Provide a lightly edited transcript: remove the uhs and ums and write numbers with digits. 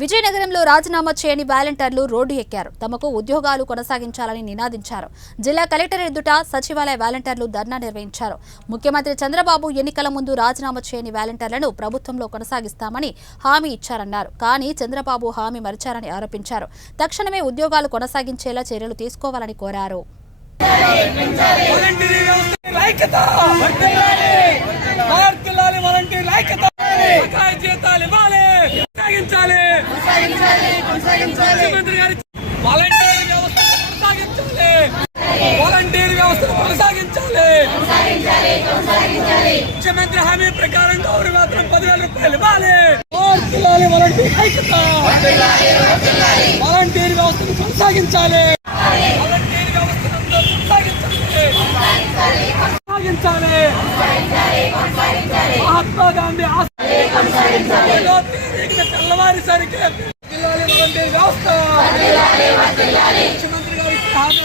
విజయనగరంలో రాజీనామా చేయని వాలంటీర్లు రోడ్డు ఎక్కారు. తమకు ఉద్యోగాలు కొనసాగించాలని నినాదించారు. జిల్లా కలెక్టర్ ఎదుట సచివాలయ వాలంటీర్లు ధర్నా నిర్వహించారు. ముఖ్యమంత్రి చంద్రబాబు ఎన్నికల ముందు రాజీనామా చేయని వాలంటీర్లను ప్రభుత్వంలో కొనసాగిస్తామని హామీ ఇచ్చారన్నారు. కానీ చంద్రబాబు హామీ మరిచారని ఆరోపించారు. తక్షణమే ఉద్యోగాలు కొనసాగించేలా చర్యలు తీసుకోవాలని కోరారు. ముఖ్యమంత్రి హామీ ప్రకారం గౌరవ మాత్రం 10,000 రూపాయలు ఇవ్వాలి. వాలంటీర్ వ్యవస్థను కొనసాగించాలి. మహాత్మా గాంధీ తెల్లవారిసరికి వాలంటీర్ వ్యవస్థ ముఖ్యమంత్రి గారికి హామీ